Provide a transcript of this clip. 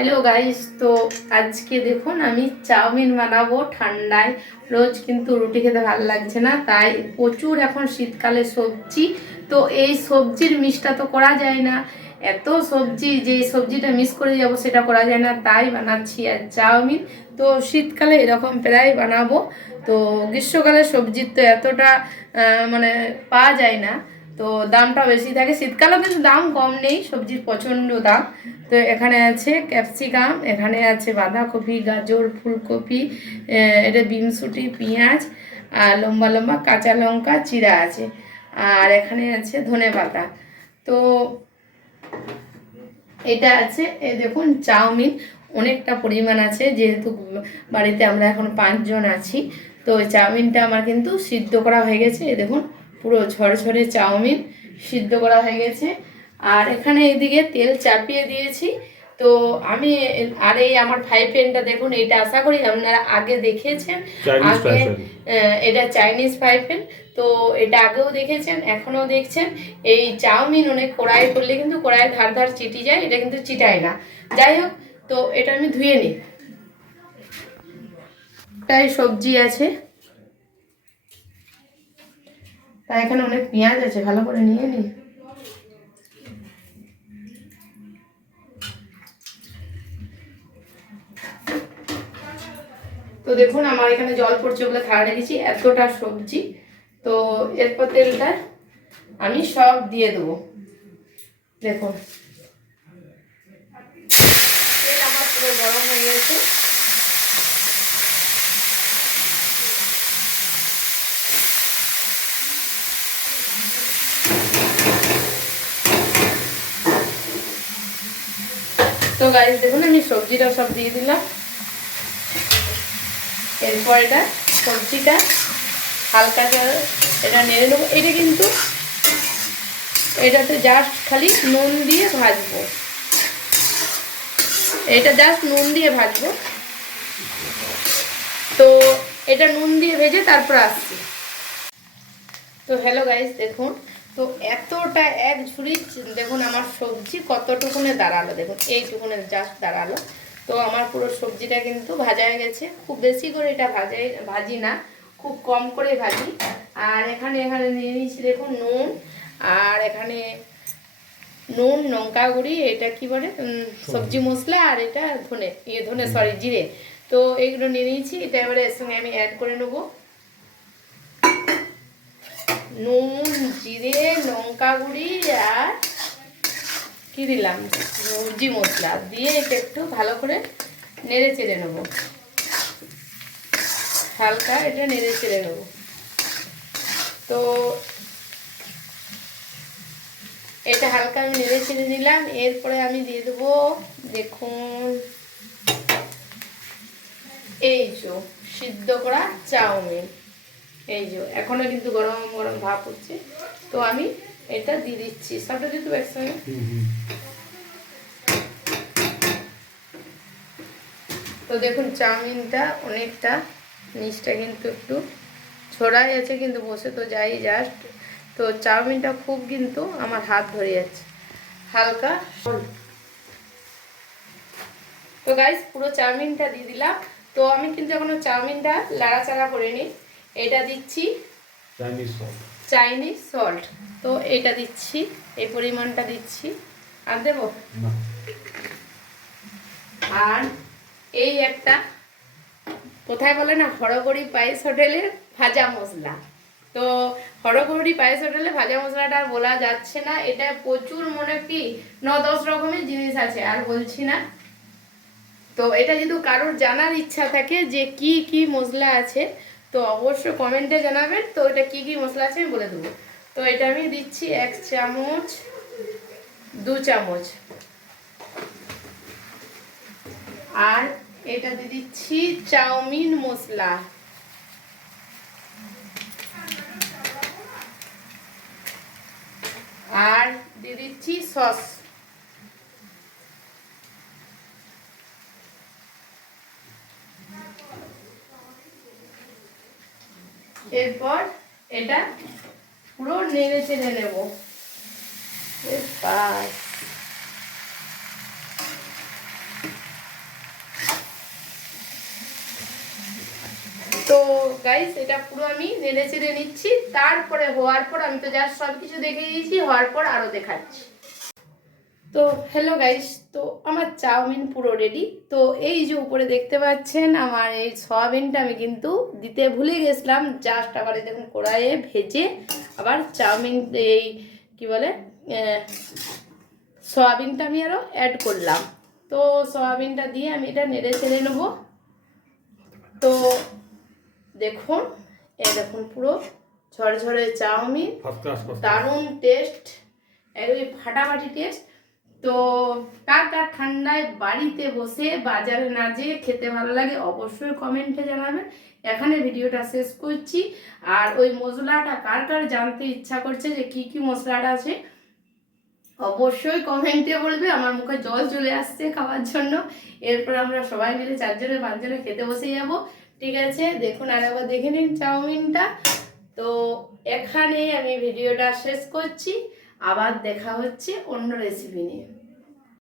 Hello guys, তো আজকে দেখুন আমি চাউমিন বানাবো ঠান্ডায়। রোজ কিন্তু রুটি খেতে ভালো লাগছে না, তাই প্রচুর এখন শীতকালে সবজি। তো এই সবজির মিসটা তো করা যায় না, এত সবজি যে সবজিটা মিস করে যাব সেটা করা যায় না, তাই বানাচ্ছি আর চাউমিন। তো শীতকালে এরকম প্রায় বানাবো। তো গ্রীষ্মকালে সবজির তো এতটা মানে পাওয়া যায় না, তো দামটা বেশি থাকে। শীতকালে কিন্তু দাম কম নেই, সবজির প্রচণ্ড দাম। তো এখানে আছে ক্যাপসিকাম, এখানে আছে বাঁধাকপি, গাজর, ফুলকপি, এটা বিনসুটি, পেঁয়াজ, আর লম্বা লম্বা কাঁচা লঙ্কা চিরা আছে, আর এখানে আছে ধনেপাতা। তো এটা আছে, এই দেখুন চাউমিন অনেকটা পরিমাণ আছে, যেহেতু বাড়িতে আমরা এখন 5 জন আছি। তো চাউমিনটা আমার কিন্তু সিদ্ধ করা হয়ে গেছে, এই দেখুন পুরো ঝরঝরে চাউমিন সিদ্ধ করা হয়ে গেছে। আর এখানে এদিকে তেল চাপিয়ে দিয়েছি। তো আমি আর এই আমার ফ্রাই প্যানটা দেখুন, এটা আশা করি আপনারা আগে দেখেছেন। আগে এটা চাইনিজ ফ্রাই প্যান, তো এটা আগেও দেখেছেন, এখনও দেখছেন। এই চাউমিন অনেক কড়াই করলে কিন্তু কড়াইয়ের ধার ধার চিটি যায়, এটা কিন্তু চিটায় না। যাই হোক, তো এটা আমি ধুয়ে নিই। তাই সবজি আছে, তাই এখানে অনেক পেঁয়াজ আছে, ভালো করে নিয়ে নিই। তো দেখুন আমার এখানে জল পড়ছে বলে থালা রেখেছি, এতটা সবজি। তো এরপর তেলটা আমি সব দিয়ে দেবো। দেখুন তেল আমার পুরো গরম হয়ে গেছে। তো গাইস দেখুন আমি সবজিটা সব দিয়ে দিলাম। এরপর এটা সবজিটা হালকা এটা নেড়ে নেবো। এটা কিন্তু এটাতে জাস্ট খালি নুন দিয়ে ভাজবো, এটা জাস্ট নুন দিয়ে ভাজবো। তো এটা নুন দিয়ে ভেজে তারপর আসছি। তো হ্যালো গাইস দেখুন, তো এতটা এক ঝুড়ি দেখুন আমার সবজি কতটুকুনে দাঁড়ালো, দেখুন এইটুকুনে জাস্ট দাঁড়ালো। তো আমার পুরো সবজিটা কিন্তু ভাজা হয়ে গেছে। খুব বেশি করে এটা ভাজি না, খুব কম করে ভাজি। আর এখানে এখানে নিয়ে নিয়েছি দেখুন নুন, আর এখানে নুন, লঙ্কা গুঁড়ি, এটা কি বলে সবজি মশলা, আর এটা ধনে সরি জিরে। তো এইগুলো নিয়ে নিয়েছি, এটা এবারে এর সঙ্গে আমি অ্যাড করে নেবো। নুন, জিরে, লঙ্কা গুঁড়ি আর কি দিলাম সবজি মশলা দিয়ে এটা একটু ভালো করে নেড়ে চেড়ে নেবো, হালকা এটা নেড়ে চেড়ে নেবো। তো এটা হালকা আমি নেড়ে চেড়ে নিলাম। এরপরে আমি দিয়ে দেবো দেখুন এই যে সিদ্ধ করা চাউমিন, এই যে এখনো কিন্তু গরম গরম ভাব হচ্ছে। তো আমি এটা দিয়ে দিচ্ছি, সবটা দিয়ে দেবো একসঙ্গে। তো দেখুন চাউমিনটা অনেকটা নিচটা কিন্তু একটু ছড়াই আছে, কিন্তু বসে তো যাই জাস্ট। তো চাউমিনটা খুব কিন্তু আমার হাত ধরে যাচ্ছে হালকা। তো গাইস পুরো চাউমিনটা দিয়ে দিলাম। তো আমি কিন্তু এখনো চাউমিনটা লাড়াচাড়া করে নিই। এটা দিচ্ছি চাইনিজ সল্ট, তো এটা দিচ্ছি, এই পরিমাণটা দিচ্ছি। আর দেবো, আর এই একটা কোথায় বলে না হরগড়ি পায়েস হোটেলের ভাজা মশলা। তো হরগৌরী পায়েস হোটেলে ভাজা মশলাটা আর বলা যাচ্ছে না, এটা প্রচুর মনে কি 9-10 রকমের জিনিস আছে, আর বলছি না। তো এটা যদি কারোর জানার ইচ্ছা থাকে যে কি কি মশলা আছে, তো অবশ্যই কমেন্টে জানাবেন। তো এটা কি কি মশলা আছে আমি বলে দেবো। তো এটা আমি দিচ্ছি 1 চামচ, 2 চামচ, আর এটা দিয়ে দিচ্ছি চাউমিন মশলা, আর দিয়ে দিচ্ছি সস। এরপর এটা পুরো নেড়ে চেড়ে নেব। বাস গাইস এটা পুরো আমি নেড়ে চেড়ে নিচ্ছি, তারপরে হওয়ার পর আমি তো জাস্ট সব কিছু দেখে দিয়েছি, হওয়ার পর আরও দেখাচ্ছি। তো হ্যালো গাইস, তো আমার চাউমিন পুরো রেডি। তো এই যে উপরে দেখতে পাচ্ছেন আমার এই সয়াবিনটা আমি কিন্তু দিতে ভুলে গেছিলাম, জাস্ট আবার এই দেখুন কড়াইয়ে ভেজে আবার চাউমিন এই কি বলে সয়াবিনটা আমি আরও অ্যাড করলাম। তো সয়াবিনটা দিয়ে আমি এটা নেড়ে চেড়ে নেবো। তো দেখুন এই দেখুন পুরো ঝরঝরে চাউমিন, দারুণ টেস্ট, একদমই ফাটাফাটি টেস্ট। তো কার কার ঠান্ডায় বাড়িতে বসে বাজারে না যেয়ে খেতে ভালো লাগে অবশ্যই কমেন্টে জানাবেন। এখানে ভিডিওটা শেষ করছি। আর ওই মশলাটা কার কার জানতে ইচ্ছা করছে যে কি কি মশলাটা আছে অবশ্যই কমেন্টে বলবে, আমার মুখে জল চলে আসছে খাওয়ার জন্য। এরপর আমরা সবাই মিলে 4 জনে 5 জনে খেতে বসে যাব। ঠিক আছে, দেখুন আর একবার দেখে নিন চাউমিনটা। তো এখানে আমি ভিডিওটা শেষ করছি, আবার দেখা হচ্ছে অন্য রেসিপি নিয়ে।